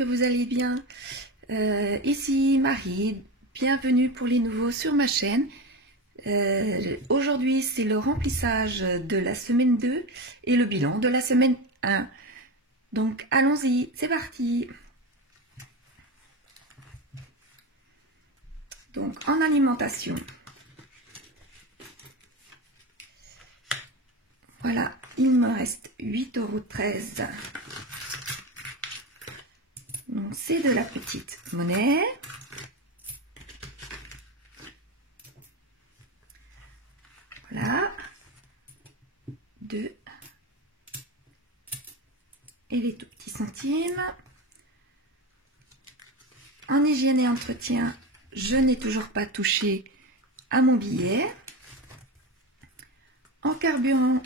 que vous allez bien. Ici Marie, bienvenue pour les nouveaux sur ma chaîne. Aujourd'hui c'est le remplissage de la semaine 2 et le bilan de la semaine 1. Donc allons-y, c'est parti. Donc en alimentation, voilà, il me reste 8,13 €. Donc c'est de la petite monnaie. Voilà. 2. Et les tout petits centimes. En hygiène et entretien, je n'ai toujours pas touché à mon billet. En carburant,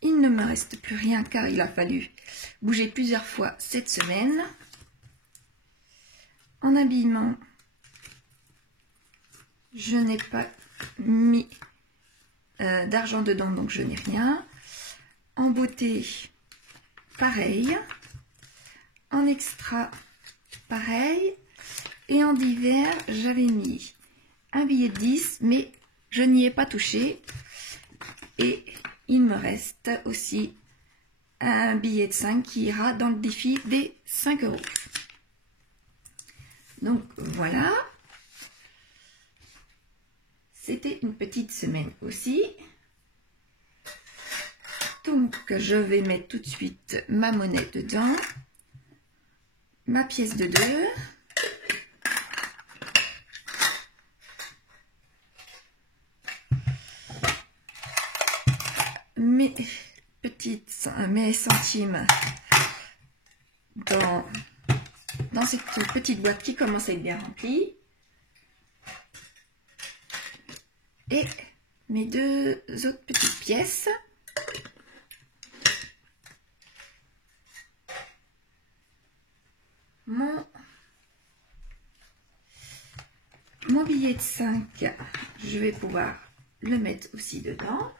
il ne me reste plus rien car il a fallu bouger plusieurs fois cette semaine. En habillement, je n'ai pas mis d'argent dedans, donc je n'ai rien. En beauté, pareil. En extra, pareil. Et en divers, j'avais mis un billet de 10, mais je n'y ai pas touché. Et il me reste aussi un billet de 5 qui ira dans le défi des 5 €. Donc voilà. C'était une petite semaine aussi. Donc je vais mettre tout de suite ma monnaie dedans. Ma pièce de 2. Mes centimes dans cette petite boîte qui commence à être bien remplie. Et mes 2 autres petites pièces. Mon billet de 5, je vais pouvoir le mettre aussi dedans.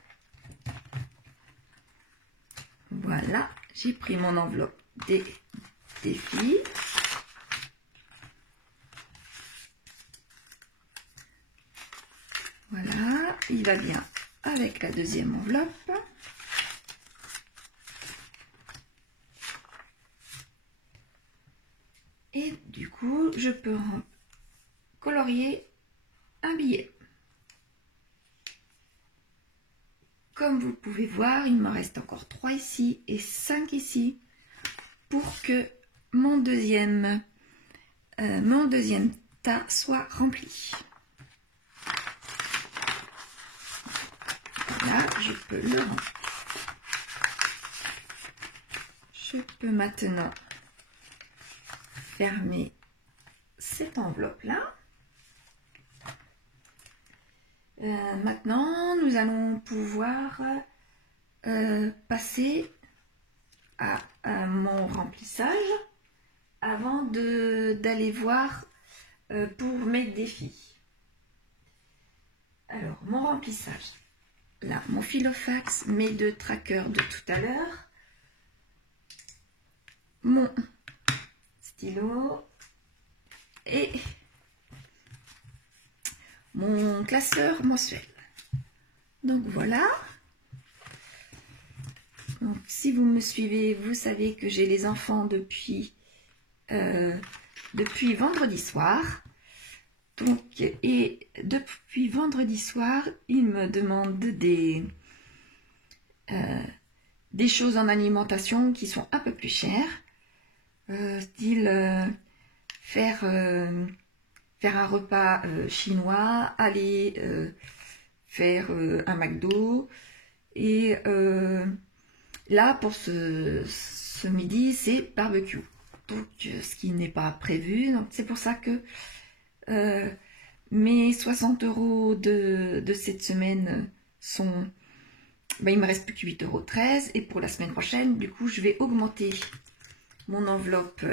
Voilà, j'ai pris mon enveloppe des défis. Voilà, il va bien avec la deuxième enveloppe. Et du coup, je peux colorier un billet. Comme vous pouvez voir, il me reste encore 3 ici et 5 ici pour que mon deuxième tas soit rempli. Là, je peux le remplir. Je peux maintenant fermer cette enveloppe-là. Maintenant, nous allons pouvoir passer à mon remplissage avant d'aller voir pour mes défis. Alors, mon remplissage. Là, mon filofax, mes 2 trackers de tout à l'heure, mon stylo et mon classeur mensuel. Donc voilà. Donc si vous me suivez, vous savez que j'ai les enfants depuis vendredi soir. Donc, et depuis vendredi soir, ils me demandent des choses en alimentation qui sont un peu plus chères. Style faire un repas chinois, aller faire un McDo. Et là, pour ce midi, c'est barbecue. Donc, ce qui n'est pas prévu. Donc, c'est pour ça que mes 60 € de cette semaine sont... Ben, il me reste plus que 8,13 €. Et pour la semaine prochaine, du coup, je vais augmenter mon enveloppe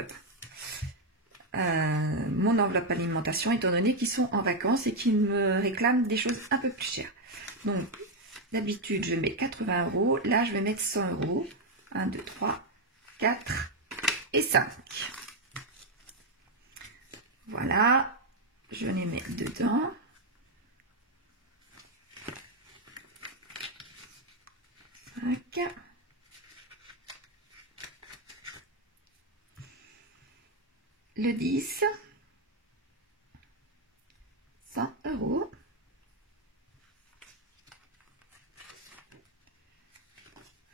alimentation, étant donné qu'ils sont en vacances et qu'ils me réclament des choses un peu plus chères. Donc, d'habitude, je mets 80 €. Là, je vais mettre 100 €. 1, 2, 3, 4, et 5. Voilà, je les mets dedans. Le 10, 100 €.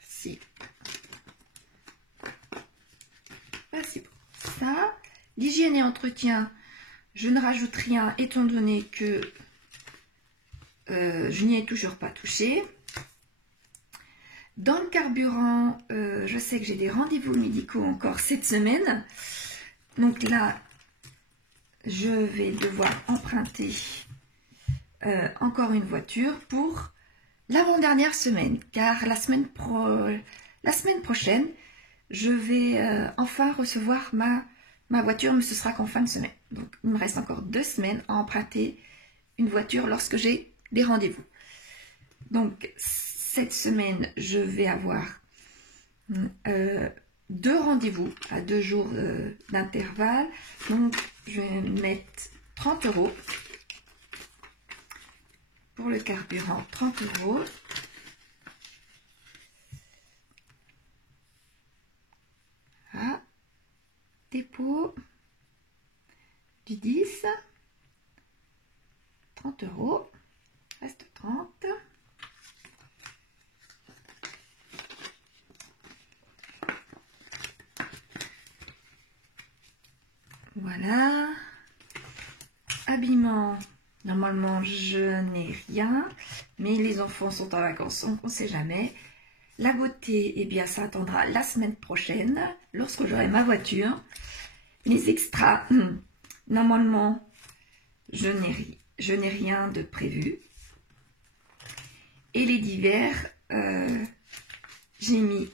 Si. Voici pour ça. L'hygiène et entretien, je ne rajoute rien étant donné que je n'y ai toujours pas touché. Dans le carburant, je sais que j'ai des rendez-vous médicaux encore cette semaine. Donc là, je vais devoir emprunter encore une voiture pour l'avant-dernière semaine. Car la semaine prochaine, je vais enfin recevoir ma voiture, mais ce sera qu'en fin de semaine. Donc il me reste encore 2 semaines à emprunter une voiture lorsque j'ai des rendez-vous. Donc cette semaine, je vais avoir 2 rendez-vous à 2 jours d'intervalle. Donc je vais mettre 30 € pour le carburant, 30 €. Ah, dépôt du 10, 30 €, reste 30. Voilà. Habillement, normalement je n'ai rien, mais les enfants sont en vacances, on ne sait jamais. La beauté, eh bien ça attendra la semaine prochaine, lorsque j'aurai ma voiture. Les extras, normalement je n'ai rien de prévu. Et les divers, j'ai mis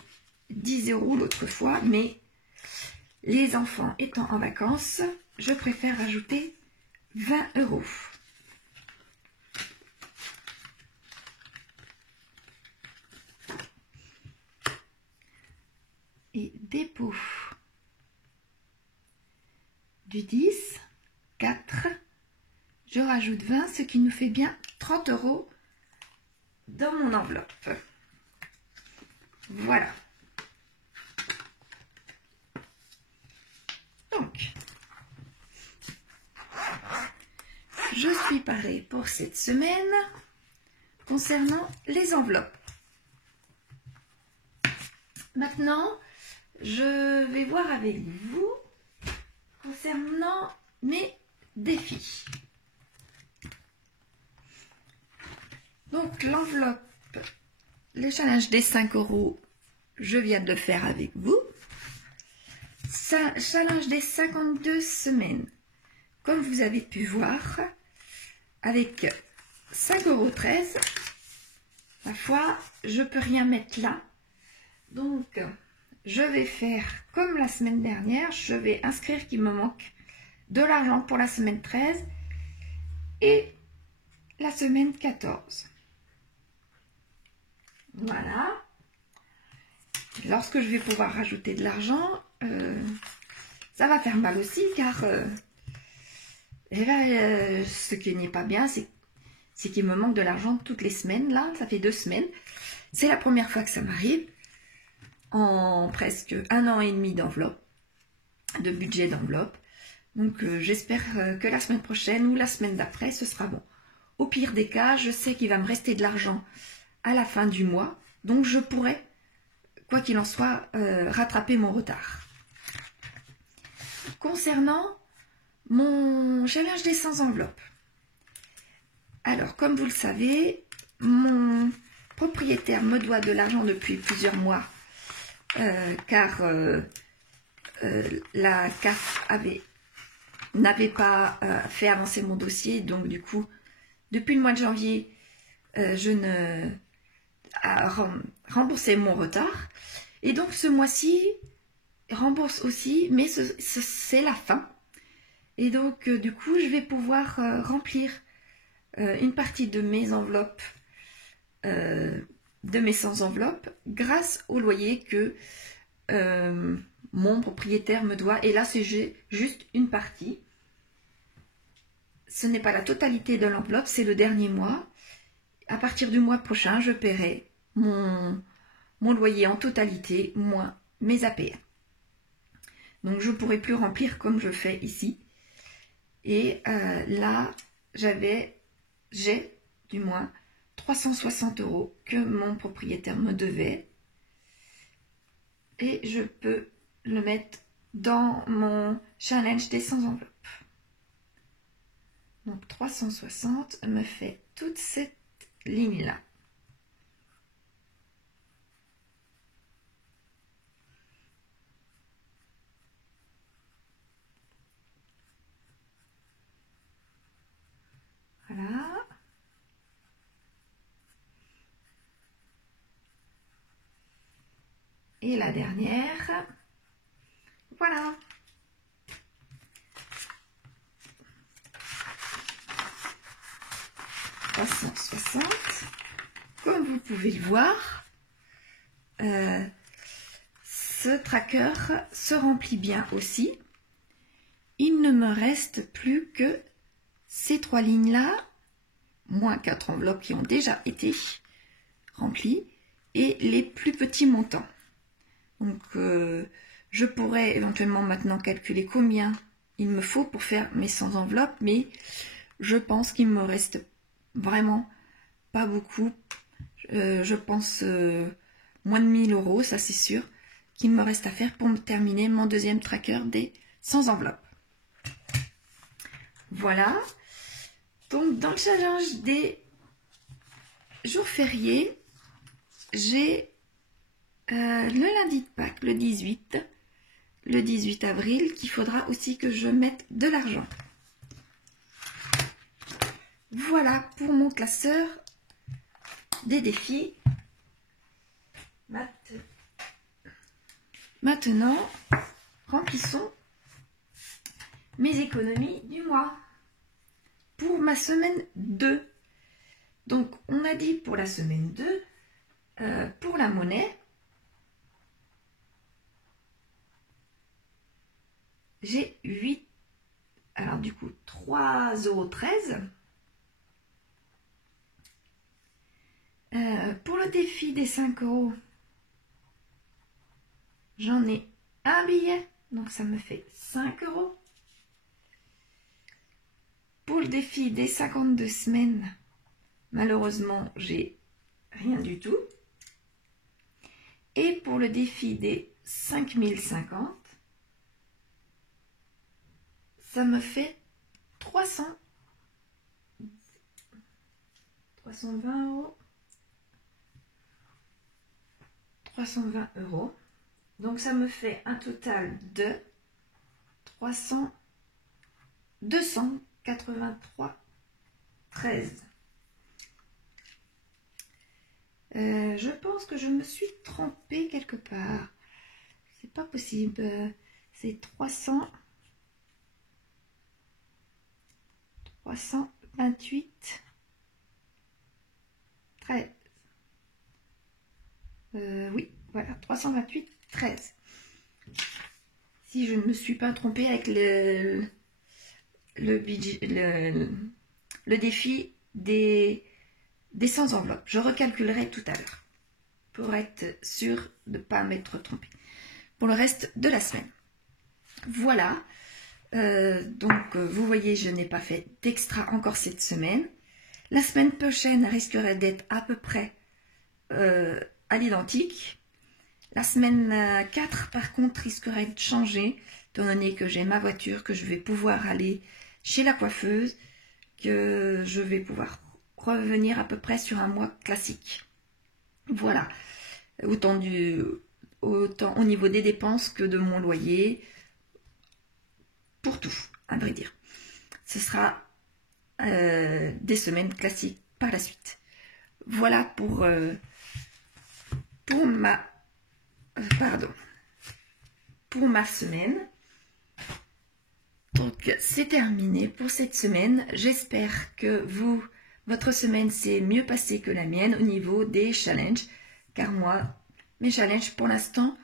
10 € l'autre fois, mais les enfants étant en vacances, je préfère ajouter 20 €. Et dépôt du 10, 4, je rajoute 20, ce qui nous fait bien 30 € dans mon enveloppe. Voilà. Donc, je suis parée pour cette semaine concernant les enveloppes. Maintenant, je vais voir avec vous concernant mes défis. Donc, l'enveloppe, le challenge des 5 €, je viens de le faire avec vous. Challenge des 52 semaines, comme vous avez pu voir, avec 5,13 €. La fois, je peux rien mettre là. Donc, je vais faire comme la semaine dernière. Je vais inscrire qu'il me manque de l'argent pour la semaine 13 et la semaine 14. Voilà. Lorsque je vais pouvoir rajouter de l'argent, ça va faire mal aussi, car ce qui n'est pas bien, c'est qu'il me manque de l'argent toutes les semaines. Là, ça fait 2 semaines. C'est la première fois que ça m'arrive en presque 1 an et demi d'enveloppe, de budget d'enveloppe. Donc j'espère que la semaine prochaine ou la semaine d'après, ce sera bon. Au pire des cas, je sais qu'il va me rester de l'argent à la fin du mois, donc je pourrais, quoi qu'il en soit, rattraper mon retard. Concernant mon challenge des 100 enveloppes. Alors, comme vous le savez, mon propriétaire me doit de l'argent depuis plusieurs mois, car la CAF n'avait pas fait avancer mon dossier. Donc du coup, depuis le mois de janvier, je ne remboursé mon retard. Et donc ce mois-ci, rembourse aussi, mais c'est la fin. Et donc du coup, je vais pouvoir remplir une partie de mes enveloppes, de mes 100 enveloppes, grâce au loyer que mon propriétaire me doit. Et là, c'est juste une partie. Ce n'est pas la totalité de l'enveloppe, c'est le dernier mois. À partir du mois prochain, je paierai mon loyer en totalité, moins mes APL. Donc, je ne pourrai plus remplir comme je fais ici. Et là, j'ai du moins 360 € que mon propriétaire me devait. Et je peux le mettre dans mon challenge des 100 enveloppes. Donc 360 me fait toute cette ligne-là. Voilà. Et la dernière. Voilà. « 360 ». Comme vous pouvez le voir, ce tracker se remplit bien aussi. Il ne me reste plus que ces 3 lignes-là, moins 4 enveloppes qui ont déjà été remplies, et les plus petits montants. Donc, je pourrais éventuellement maintenant calculer combien il me faut pour faire mes 100 enveloppes, mais je pense qu'il me reste vraiment pas beaucoup. Je pense moins de 1000 €, ça c'est sûr, qu'il me reste à faire pour terminer mon deuxième tracker des 100 enveloppes. Voilà. Donc, dans le challenge des jours fériés, j'ai le lundi de Pâques, le 18 avril, qu'il faudra aussi que je mette de l'argent. Voilà pour mon classeur des défis. Maintenant, remplissons mes économies du mois pour ma semaine 2. Donc, on a dit pour la semaine 2, pour la monnaie, j'ai 8, alors du coup 3,13 €. Pour le défi des 5 €, j'en ai un billet, donc ça me fait 5 €. Pour le défi des 52 semaines, malheureusement, j'ai rien du tout. Et pour le défi des 5050, ça me fait 320 €. 320 €. Donc ça me fait un total de 283,13 €. Je pense que je me suis trompée quelque part. C'est pas possible. C'est 328 13. Oui, voilà, 328,13. Si je ne me suis pas trompée avec le défi des 100 enveloppes. Je recalculerai tout à l'heure pour être sûr de ne pas m'être trompée. Pour le reste de la semaine. Voilà. Donc, vous voyez, je n'ai pas fait d'extra encore cette semaine. La semaine prochaine risquerait d'être à peu près à l'identique. La semaine 4, par contre, risquerait de changer, étant donné que j'ai ma voiture, que je vais pouvoir aller chez la coiffeuse, que je vais pouvoir revenir à peu près sur un mois classique. Voilà. Autant au niveau des dépenses que de mon loyer, pour tout, à vrai dire. Ce sera des semaines classiques par la suite. Voilà pour ma semaine. Donc c'est terminé pour cette semaine. J'espère que votre semaine s'est mieux passée que la mienne au niveau des challenges, car moi, mes challenges pour l'instant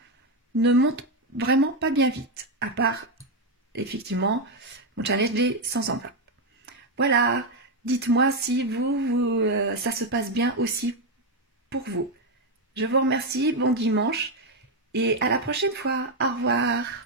ne monte vraiment pas bien vite, à part effectivement mon challenge des 100 enveloppes. Voilà, dites-moi si ça se passe bien aussi pour vous. Je vous remercie, bon dimanche et à la prochaine fois. Au revoir.